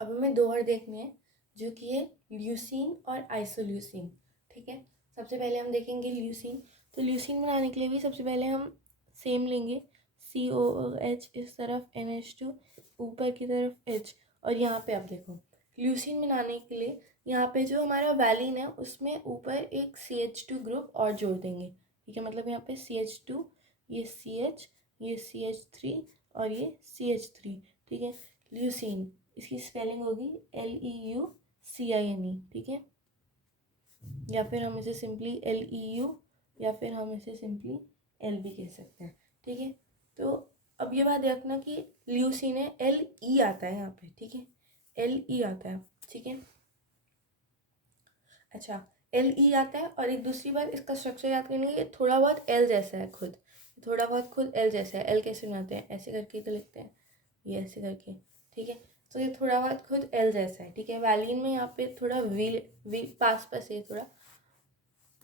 अब हमें दो और देखने हैं, जो कि है ल्यूसीन और आइसोल्यूसीन। ठीक है, सबसे पहले हम देखेंगे ल्यूसीन। तो ल्यूसीन बनाने के लिए भी सबसे पहले हम सेम लेंगे, COOH इस तरफ, NH2 ऊपर की तरफ H। और यहाँ पे आप देखो, ल्यूसीन बनाने के लिए यहाँ पे जो हमारा वैलिन है उसमें ऊपर एक CH2 ग्रुप और जोड़ देंगे। ठीक है, मतलब यहाँ पे CH2, ये CH, ये CH3 और ये CH3। ठीक है, ल्यूसीन, इसकी स्पेलिंग होगी LEUCINE। ठीक है, या फिर हम इसे सिंपली LEU या फिर हम इसे सिंपली L भी कह सकते हैं। ठीक है, तो अब ये बात रखना कि ल्यूसीन है, LE आता है यहाँ पे। ठीक है, LE आता है। ठीक है, अच्छा, LE आता है। और एक दूसरी बात, इसका स्ट्रक्चर याद करने के लिए थोड़ा बहुत L जैसा है खुद, थोड़ा बहुत खुद L जैसा है। L कैसे बनाते हैं, ऐसे करके तो लिखते हैं, ये ऐसे करके। ठीक है, तो ये थोड़ा बहुत खुद L जैसा है। ठीक है, वैलिन में यहाँ पे थोड़ा वी पास पास है, थोड़ा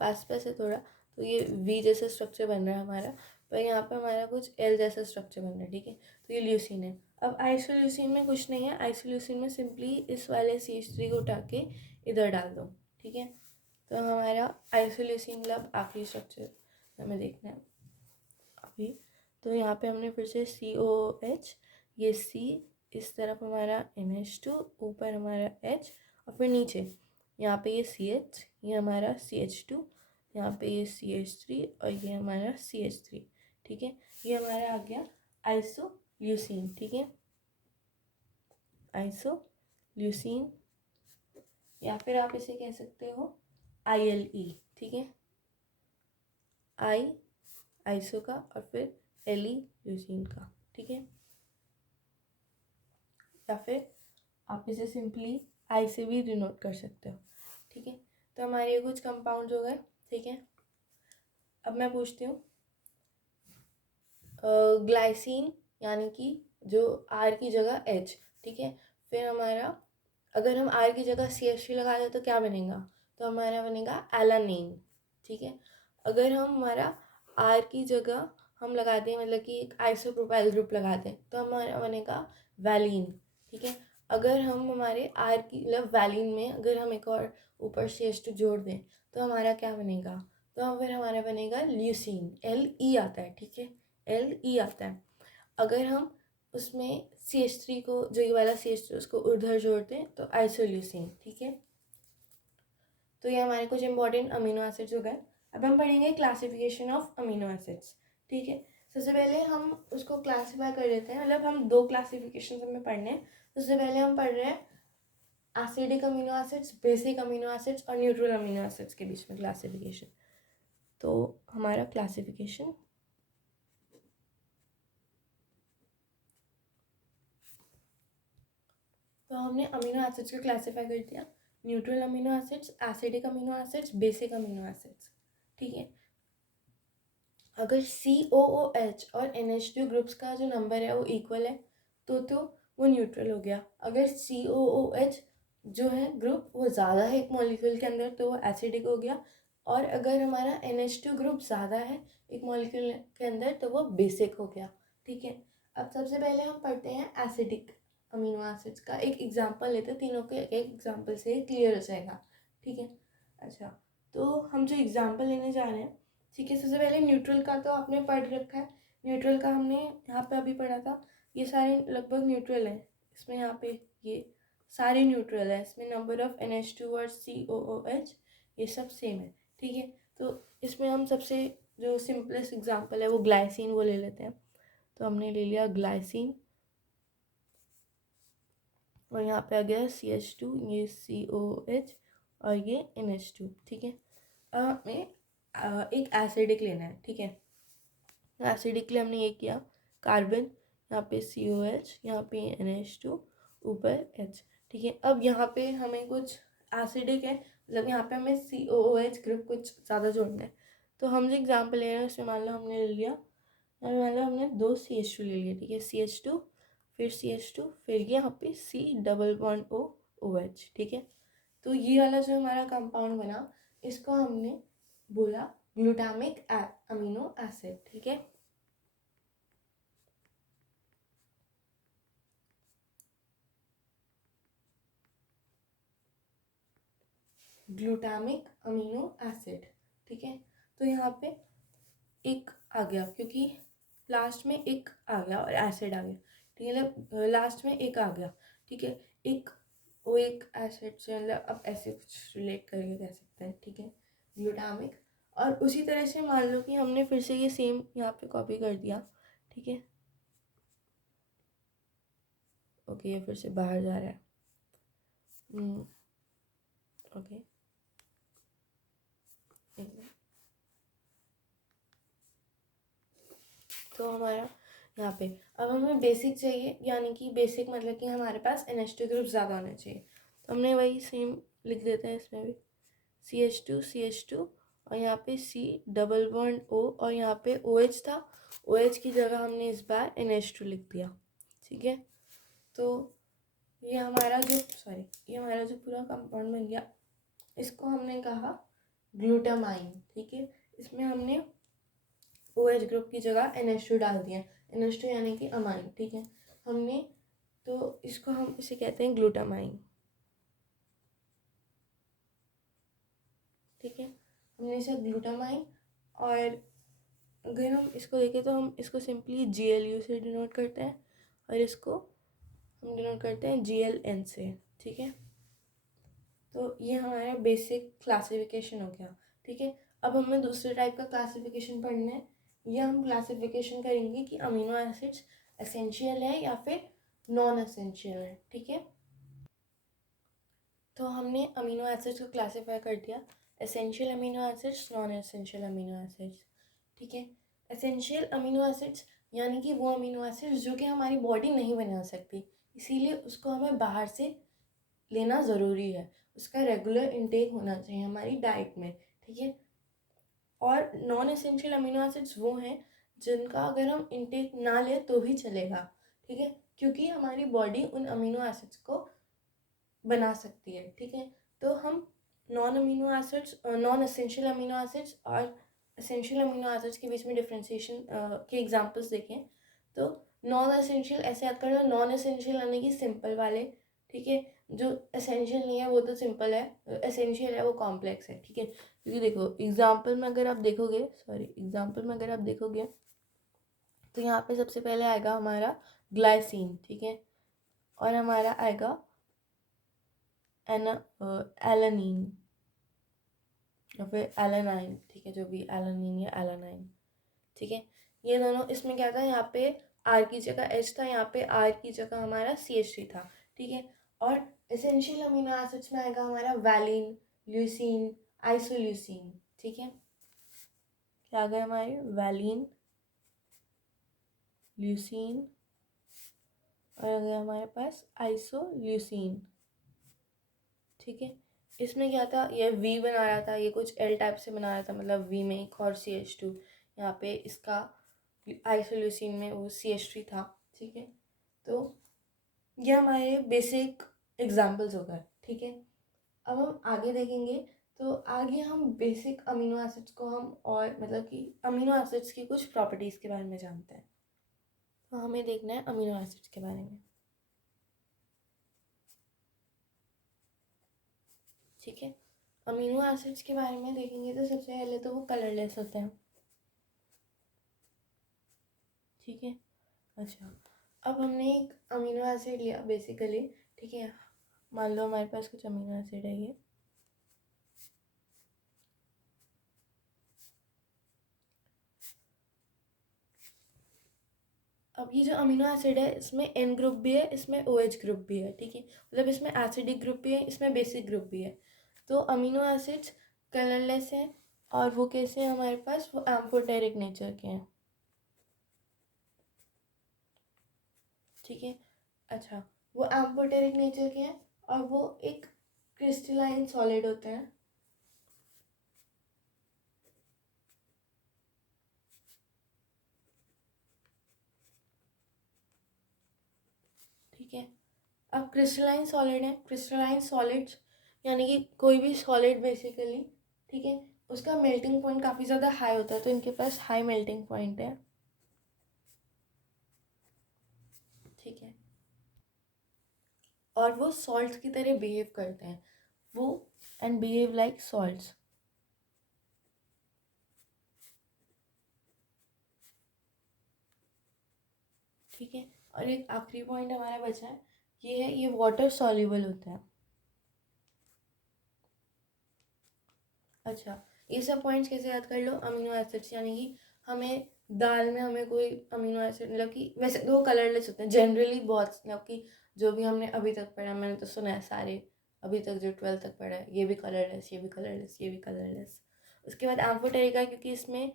पास पास है थोड़ा, तो ये V जैसा स्ट्रक्चर बन रहा है हमारा, पर यहाँ पे हमारा कुछ L जैसा स्ट्रक्चर बन रहा है। ठीक है, तो ये ल्यूसीन है। अब आइसोल्यूसीन में कुछ नहीं है, आइसोल्यूसीन में सिंपली इस वाले CH3 को उठा के इधर डाल दो। ठीक है, तो हमारा आइसोल्यूसीन मतलब आखिरी स्ट्रक्चर हमें देखना है अभी। तो यहाँ पे हमने फिर से COOH, ये C, इस तरफ हमारा NH2, ऊपर हमारा H, और फिर नीचे यहाँ पे ये CH, ये हमारा CH2, यहाँ पे ये CH3 और ये हमारा CH3। ठीक है, ये हमारा आ गया आइसोल्यूसीन। ठीक है, आइसोल्यूसीन, या फिर आप इसे कह सकते हो ILE। ठीक है, आइसो का और फिर LE ल्यूसीन का। ठीक है, या फिर आप इसे सिंपली आई से भी डिनोट कर सकते हो। ठीक है, तो हमारे कुछ कंपाउंड्स हो गए। ठीक है, अब मैं पूछती हूँ ग्लाइसिन, यानी कि जो R की जगह H। ठीक है, फिर हमारा अगर हम R की जगह CH3 लगा दें तो क्या बनेगा, तो हमारा बनेगा एलानिन। ठीक है, अगर हम हमारा R की जगह हम लगाते हैं, मतलब कि एक आइसोप्रोपाइल ग्रुप लगाते हैं, तो हमारा बनेगा वैलिन। ठीक है, अगर हम हमारे R की मतलब वैलिन में अगर हम एक और ऊपर CH2 जोड़ दें तो हमारा क्या बनेगा, तो फिर हमारा बनेगा ल्यूसीन, LE आता है। ठीक है, LE आता है। अगर हम उसमें CH3 को, जो ये वाला CH3 उसको उधर जोड़ते हैं तो आइसोल्यूसिन। ठीक है, तो ये हमारे कुछ इंपॉर्टेंट अमीनो एसिड्स हो गए। अब हम पढ़ेंगे क्लासिफिकेशन ऑफ अमीनो एसिड्स। ठीक है, सबसे पहले हम उसको क्लासीफाई कर लेते हैं, मतलब हम दो क्लासिफिकेशन हमें पढ़ने हैं। सबसे पहले हम पढ़ रहे हैं acidic amino acids, basic amino acids और न्यूट्रल अमीनो एसिड्स के बीच में क्लासिफिकेशन। तो हमारा क्लासिफिकेशन, तो हमने अमीनो एसिड्स को क्लासीफाई कर दिया, neutral amino acids, acidic amino acids, basic amino acids. ठीक है, अगर COOH और NH2 ग्रुप्स का जो नंबर है वो इक्वल है तो वो न्यूट्रल हो गया। अगर COOH जो है ग्रुप वो ज़्यादा है एक मॉलिक्यूल के अंदर तो वो एसिडिक हो गया। और अगर हमारा NH2 ग्रुप ज़्यादा है एक मॉलिक्यूल के अंदर तो वो बेसिक हो गया। ठीक है, अब सबसे पहले हम पढ़ते हैं एसिडिक अमीनो एसिड्स का एक एग्जांपल लेते हैं, तीनों के एक एग्जांपल से क्लियर हो जाएगा। ठीक है, अच्छा, तो हम जो एग्जांपल लेने जा रहे हैं, ठीक है, सबसे पहले न्यूट्रल का तो आपने पढ़ रखा है, न्यूट्रल का हमने यहाँ पे अभी पढ़ा था। ये सारे लगभग न्यूट्रल हैं, इसमें यहाँ पे ये सारे न्यूट्रल है, इसमें नंबर ऑफ NH2 और COOH ये सब सेम है। ठीक है, तो इसमें हम सबसे जो सिंपलेस्ट एग्जांपल है वो ग्लाइसिन वो ले लेते हैं। तो हमने ले लिया ग्लाइसिन और यहाँ पे आ गया CH2, ये COOH और ये NH2। ठीक है, अब हमें एक एसिडिक लेना है। ठीक है, एसिडिक के लिए हमने ये किया, कार्बन, यहाँ पे COH, यहाँ पे NH2, ऊपर H। ठीक है, अब यहाँ पे हमें कुछ एसिडिक है, मतलब यहाँ पे हमें COOH ग्रुप कुछ ज़्यादा जोड़ना है। तो हम जो एग्जाम्पल ले रहे हैं उसमें मान लो हमने ले लिया, मान लो हमने 2 CH2 ले लिया। ठीक है, CH2 फिर CH2 फिर यहाँ पे C डबल बॉन्ड OH। ठीक है, तो ये वाला जो हमारा कंपाउंड बना इसको हमने बोला ग्लूटामिक अमीनो एसिड। ठीक है, ग्लूटामिक अमीनो एसिड, ठीक है। तो यहाँ पे एक आ गया क्योंकि लास्ट में एक आ गया और एसिड आ गया, ठीक है, मतलब लास्ट में एक आ गया, ठीक है। एक वो एक एसिड से मतलब अब ऐसे कुछ रिलेट करके कह सकते हैं, ठीक है, ग्लूटामिक। और उसी तरह से मान लो कि हमने फिर से ये सेम यहाँ पे कॉपी कर दिया, ठीक है। ओके, ये फिर से बाहर जा रहा है। ओके, तो हमारा यहाँ पे अब हमें बेसिक चाहिए, यानी कि बेसिक मतलब कि हमारे पास NH2 ग्रुप ज़्यादा होने चाहिए। तो हमने वही सेम लिख देते हैं इसमें भी, CH2 और यहाँ पे C डबल बॉन्ड O और यहाँ पे OH था, OH की जगह हमने इस बार NH2 लिख दिया, ठीक है। तो ये हमारा जो पूरा कंपाउंड बन गया, इसको हमने कहा ग्लूटामाइन, ठीक है। इसमें हमने OH ग्रुप की जगह NH2 डाल दिया, NH2 यानी कि अमाइन, ठीक है। हमने तो इसको हम इसे कहते हैं ग्लूटामाइन, ठीक है। हमने इसे ग्लूटामाइन, और अगर हम इसको देखें तो हम इसको सिंपली GLU से डिनोट करते हैं और इसको हम डिनोट करते हैं GLN से, ठीक है। तो ये हमारा बेसिक क्लासिफिकेशन हो गया, ठीक है। अब हमें दूसरे टाइप का क्लासिफिकेशन पढ़ना है। ये हम क्लासिफिकेशन करेंगे कि अमीनो एसिड्स एसेंशियल है या फिर नॉन एसेंशियल है, ठीक है। तो हमने अमीनो एसिड्स को क्लासीफाई कर दिया, essential amino acids, non essential amino acids, ठीक है। एसेंशियल अमीनो एसिड्स यानी कि वो अमीनो एसिड्स जो कि हमारी बॉडी नहीं बना सकती, इसीलिए उसको हमें बाहर से लेना ज़रूरी है, उसका रेगुलर इंटेक होना चाहिए हमारी डाइट में, ठीक है। और नॉन एसेंशियल अमीनो एसिड्स वो हैं जिनका अगर हम इंटेक ना लें तो भी चलेगा, ठीक है, क्योंकि हमारी बॉडी उन अमीनो एसिड्स को बना सकती है, ठीक है। तो हम नॉन एसेंशियल अमीनो एसिड्स और एसेंशियल अमीनो एसिड्स के बीच में डिफ्रेंशिएशन के एग्जांपल्स देखें तो नॉन एसेंशियल ऐसे याद करना, नॉन एसेंशियल यानी कि सिंपल वाले, ठीक है। जो एसेंशियल नहीं है वो तो सिंपल है, एसेंशियल है वो कॉम्प्लेक्स है, ठीक है। क्योंकि देखो एग्जाम्पल में अगर आप देखोगे तो यहाँ पे सबसे पहले आएगा हमारा ग्लाइसिन, ठीक है, और हमारा आएगा एलानीन या फिर एलानाइन, ठीक है, जो भी एलानीन या एलानाइन, ठीक है। ये दोनों, इसमें क्या था, यहाँ पे R की जगह H था, यहाँ पे R की जगह हमारा CH3 था, ठीक है। और एसेंशियल अमीनो एसिड्स में आएगा हमारा वैलिन, ल्यूसीन, आइसोल्यूसीन, ठीक है। क्या आ गया हमारे, वैलिन, ल्यूसीन और आ गया हमारे पास आइसोल्यूसीन, ठीक है। इसमें क्या था, ये V बना रहा था, ये कुछ L टाइप से बना रहा था, मतलब V में एक और CH2, यहाँ पे इसका आइसोल्यूसिन में वो CH3 था, ठीक है। तो ये हमारे बेसिक एग्जाम्पल्स हो गए, ठीक है। अब हम आगे देखेंगे, तो आगे हम बेसिक अमीनो एसिड्स को हम और मतलब कि अमीनो एसिड्स की कुछ प्रॉपर्टीज़ के बारे में जानते हैं। तो हमें देखना है अमीनो एसिड्स के बारे में, ठीक है। अमीनो एसिड्स के बारे में देखेंगे तो सबसे पहले तो वो कलरलेस होते हैं, ठीक है। अच्छा, अब हमने एक अमीनो एसिड लिया बेसिकली, ठीक है। मान लो हमारे पास कुछ अमीनो एसिड है ये, अब ये जो अमीनो एसिड है इसमें N ग्रुप भी है, इसमें OH ग्रुप भी है, ठीक है, मतलब इसमें एसिडिक ग्रुप भी है, इसमें बेसिक ग्रुप भी है। तो अमीनो एसिड्स कलरलेस हैं और वो कैसे हैं हमारे पास, वो एम्फोटेरिक नेचर के हैं, ठीक है। अच्छा, वो एम्फोटेरिक नेचर के हैं और वो एक क्रिस्टलाइन सॉलिड होते हैं, ठीक है। अब क्रिस्टलाइन सॉलिड है, क्रिस्टलाइन सॉलिड्स यानी कि कोई भी सॉलिड बेसिकली, ठीक है, उसका मेल्टिंग पॉइंट काफ़ी ज़्यादा हाई होता है, तो इनके पास हाई मेल्टिंग पॉइंट है, ठीक है। और वो सॉल्ट की तरह बिहेव करते हैं, वो एंड बिहेव लाइक सॉल्ट्स। ठीक है, और एक आखिरी पॉइंट हमारा बचा है, ये है ये वाटर सॉल्युबल होता है। अच्छा, ये सब पॉइंट्स कैसे याद कर लो, अमीनो एसिड्स, यानी कि हमें दाल में हमें कोई अमीनो एसिड, मतलब कि वैसे तो वो कलरलेस होते हैं जनरली, बहुत मतलब कि जो भी हमने अभी तक पढ़ा, मैंने तो सुना है सारे अभी तक जो 12th तक पढ़ा है, ये भी कलरलेस, ये भी कलरलेस, ये भी कलरलेस। उसके बाद एम्फोटेरिका, क्योंकि इसमें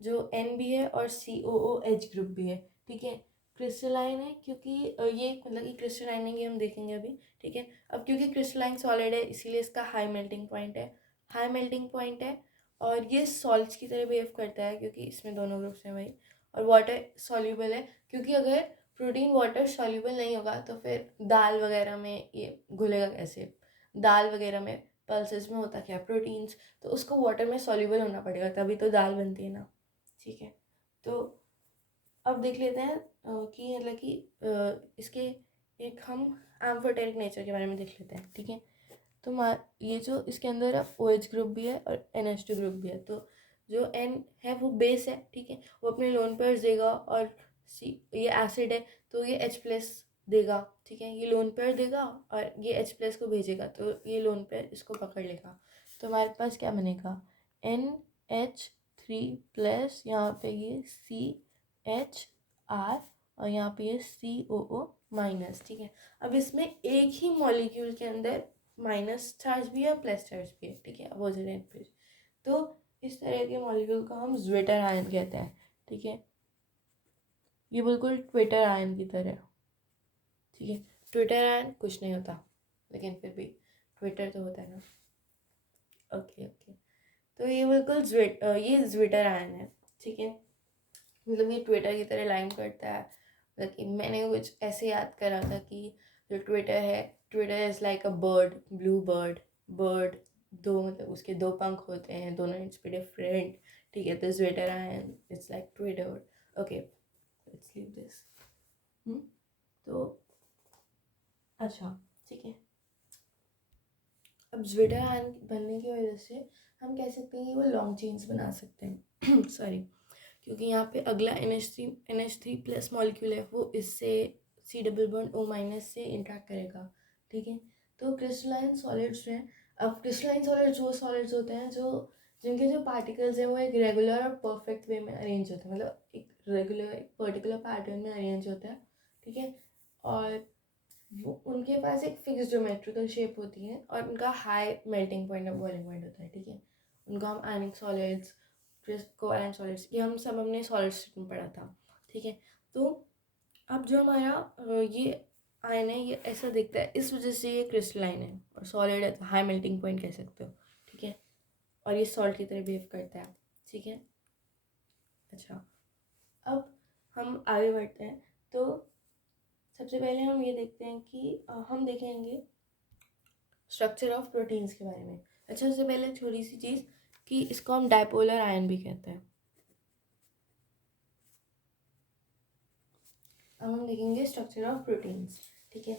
जो एन भी है और COOH ग्रुप भी है। ठीक है, क्रिस्टलाइन है क्योंकि ये मतलब कि क्रिस्टलाइन है, ये हम देखेंगे अभी। ठीक है, अब क्योंकि क्रिस्टलाइन सॉलिड है इसीलिए इसका हाई मेल्टिंग पॉइंट है, हाई मेल्टिंग पॉइंट है। और ये सॉल्ट्स की तरह बिहेव करता है क्योंकि इसमें दोनों ग्रुप्स हैं भाई। और वाटर सॉल्यूबल है क्योंकि अगर प्रोटीन वाटर सॉल्यूबल नहीं होगा तो फिर दाल वगैरह में ये घुलेगा कैसे, दाल वगैरह में पल्सेस में होता क्या, प्रोटीन्स, तो उसको वाटर में सॉल्यूबल होना पड़ेगा तभी तो दाल बनती है ना। ठीक है, तो अब देख लेते हैं कि मतलब कि इसके एक हम एम्फोटेरिक नेचर के बारे में देख लेते हैं। ठीक है, तो ये जो इसके अंदर है OH ग्रुप भी है और NH2 ग्रुप भी है। तो जो N है वो बेस है, ठीक है, वो अपने लोन पेयर्स देगा, और ये एसिड है तो ये H+ देगा। ठीक है, ये लोन पेयर देगा और ये H+ को भेजेगा, तो ये लोन पेयर इसको पकड़ लेगा। तो हमारे पास क्या बनेगा, NH3+, यहाँ पे ये CHR, और यहाँ पे ये COO-। ठीक है, अब इसमें एक ही मॉलिक्यूल के अंदर माइनस चार्ज भी है और प्लस चार्ज भी है। ठीक है, अपोजिट एंड पे। तो इस तरह के मॉलिक्यूल को हम ज्वेटर आयन कहते हैं। ठीक है, ये बिल्कुल ट्विटर आयन की तरह। ठीक है, ट्विटर आयन कुछ नहीं होता लेकिन फिर भी ट्विटर तो होता है ना। ओके ओके, तो ये बिल्कुल ये ज्वेटर आयन है। ठीक है, मतलब ये ट्विटर की तरह लाइन करता है। मतलब कि मैंने कुछ ऐसे याद करा था कि जो ट्विटर है, Twitter is like a bird, blue bird, bird दो मतलब उसके दो पंख होते हैं, दोनों इट्स पे डिफरेंट। ठीक है, तो Twitter and it's like Twitter. Okay, let's leave this. तो अच्छा, ठीक है, अब ट्विटर आयन बनने की वजह से हम कह सकते हैं कि वो लॉन्ग चेन्स बना सकते हैं सॉरी, क्योंकि यहाँ पे अगला NH3+ मॉलिक्यूल है, वो इससे C++ से इंटरेक्ट करेगा। ठीक है, तो क्रिस्टलाइन सॉलिड्स हैं। अब क्रिस्टलाइन सॉलिड्स वो सॉलिड्स होते हैं जो जिनके जो पार्टिकल्स हैं वो एक रेगुलर और परफेक्ट वे में अरेंज होते हैं, मतलब एक रेगुलर एक पर्टिकुलर पैटर्न में अरेंज होता है। ठीक है, और वो उनके पास एक फिक्स ज्योमेट्रिकल शेप होती है और उनका हाई मेल्टिंग पॉइंट और बॉइलिंग पॉइंट होता है। ठीक है, उनको हम आयनिक सॉलिड्स, कोवैलेंट सॉलिड्स, ये हम सब हमने सॉलिड्स में पढ़ा था। ठीक है, तो अब जो हमारा ये आयन है ये ऐसा दिखता है, इस वजह से ये क्रिस्टलाइन है और सॉलिड है तो हाई मेल्टिंग पॉइंट कह सकते हो। ठीक है, और ये सॉल्ट की तरह बिहेव करता है। ठीक है, अच्छा, अब हम आगे बढ़ते हैं। तो सबसे पहले हम ये देखते हैं कि हम देखेंगे स्ट्रक्चर ऑफ प्रोटीन्स के बारे में। अच्छा, उससे पहले छोटी सी चीज़ कि इसको हम डायपोलर आयन भी कहते हैं। अब हम देखेंगे स्ट्रक्चर ऑफ प्रोटीन्स। ठीक है,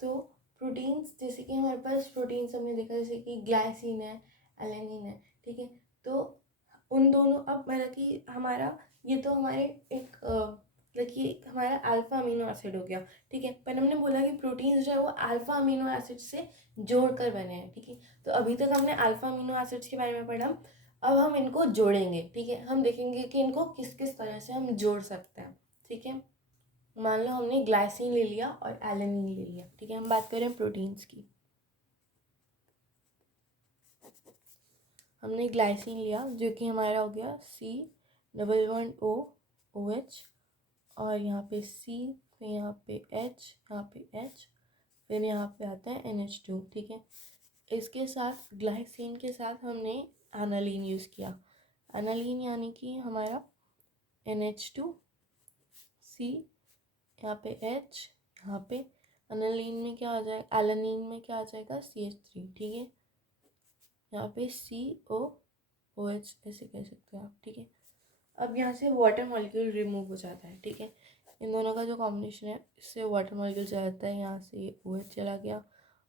तो प्रोटीन्स जैसे कि हमारे पास प्रोटीन्स हमने देखा जैसे कि ग्लाइसिन है, एलेनिन है। ठीक है, तो उन दोनों अब मतलब कि हमारा ये तो हमारे एक मतलब कि हमारा अल्फा अमीनो एसिड हो गया। ठीक है, पर हमने बोला कि प्रोटीन्स जो है वो अल्फा अमीनो एसिड से जोड़कर बने हैं। ठीक है, तो अभी तक हमने अल्फा अमीनो एसिड्स के बारे में पढ़ा, अब हम इनको जोड़ेंगे। ठीक है, हम देखेंगे कि इनको किस किस तरह से हम जोड़ सकते हैं। ठीक है, मान लो हमने ग्लाइसिन ले लिया और एलेनिन ले लिया। ठीक है, हम बात करें प्रोटीन्स की। हमने ग्लाइसिन लिया जो कि हमारा हो गया C++O OH, और यहाँ पे C, फिर यहाँ पे H, यहाँ पे H, फिर यहाँ पे आता है NH2। ठीक है, इसके साथ ग्लाइसिन के साथ हमने एनालिन यूज़ किया। एनालिन यानी कि हमारा NH2 C, यहाँ पे H, यहाँ पे एनालिन में क्या आ जाएगा, एलानिन में क्या आ जाएगा CH3। ठीक है, यहाँ पे COOH ऐसे कह सकते हो आप। ठीक है, अब यहाँ से वाटर मॉलिक्यूल रिमूव हो जाता है। ठीक है, इन दोनों का जो कॉम्बिनेशन है इससे वाटर मॉलिक्यूल चला जाता है, यहाँ से OH चला गया और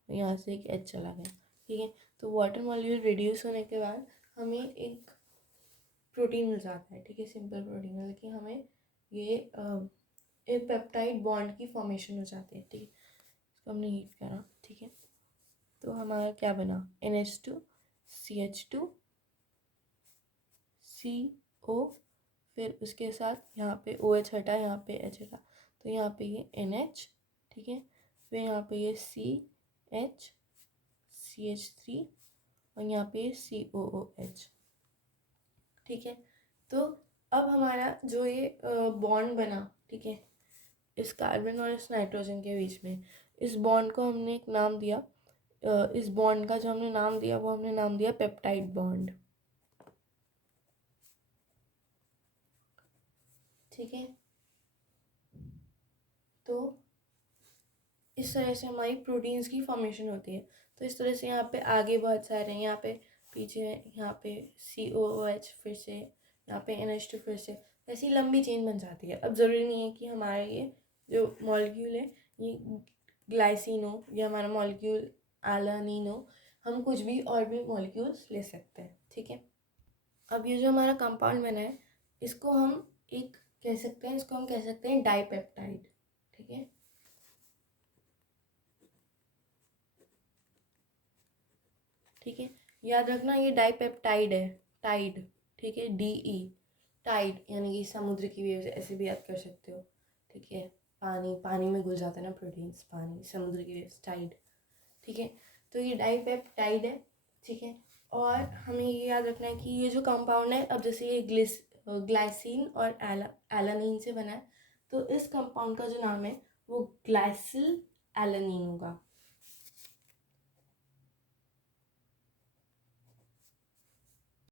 यहाँ से एक H चला गया। ठीक है। तो वाटर मॉलिक्यूल रिड्यूस होने के बाद हमें एक प्रोटीन मिल जाता है, ठीक है, सिंपल प्रोटीन, मतलब कि हमें ये एक पेप्टाइड बॉन्ड की फॉर्मेशन हो जाती है, ठीक है। इसको हमने हीट करा, ठीक है, तो हमारा क्या बना, NH2 CH2 CO, फिर उसके साथ यहाँ पे OH हटा, यहाँ पे H हटा, तो यहाँ पे ये NH, ठीक है, फिर यहाँ पे ये CH CH3 और यहाँ पे COOH, ठीक है। तो अब हमारा जो ये बॉन्ड बना, ठीक है, इस कार्बन और इस नाइट्रोजन के बीच में, इस बॉन्ड को हमने एक नाम दिया, इस बॉन्ड का जो हमने नाम दिया वो हमने नाम दिया पेप्टाइड बॉन्ड, ठीक है। तो इस तरह से हमारी प्रोटीन्स की फॉर्मेशन होती है। तो इस तरह से यहाँ पे आगे बहुत सारे हैं, यहाँ पे पीछे यहाँ पे COOH, फिर से यहाँ पे NH2, फिर से ऐसी लंबी चेन बन जाती है। अब ज़रूरी नहीं है कि हमारा ये जो मॉलिक्यूल है ये ग्लाइसिन हो, ये हमारा मॉलिक्यूल एलानिन हो, हम कुछ भी और भी मॉलिक्यूल्स ले सकते हैं, ठीक है। अब ये जो हमारा कंपाउंड बना है इसको हम एक कह सकते हैं, इसको हम कह सकते हैं डाइपेप्टाइड, ठीक है। ठीक है, याद रखना ये डाइपेप्टाइड है, टाइड, ठीक है, DE, टाइड, यानी कि समुद्र की वेव्स, ऐसे भी याद कर सकते हो, ठीक है। पानी में घुल जाता है ना प्रोटीन्स, पानी, समुद्र की वेव्स, टाइड, ठीक है। तो ये डाइपेप्टाइड है, ठीक है। और हमें ये याद रखना है कि ये जो कंपाउंड है, अब जैसे ये ग्लाइसिन और एलानिन से बना है, तो इस कंपाउंड का जो नाम है वो ग्लाइसिल एलानिन होगा,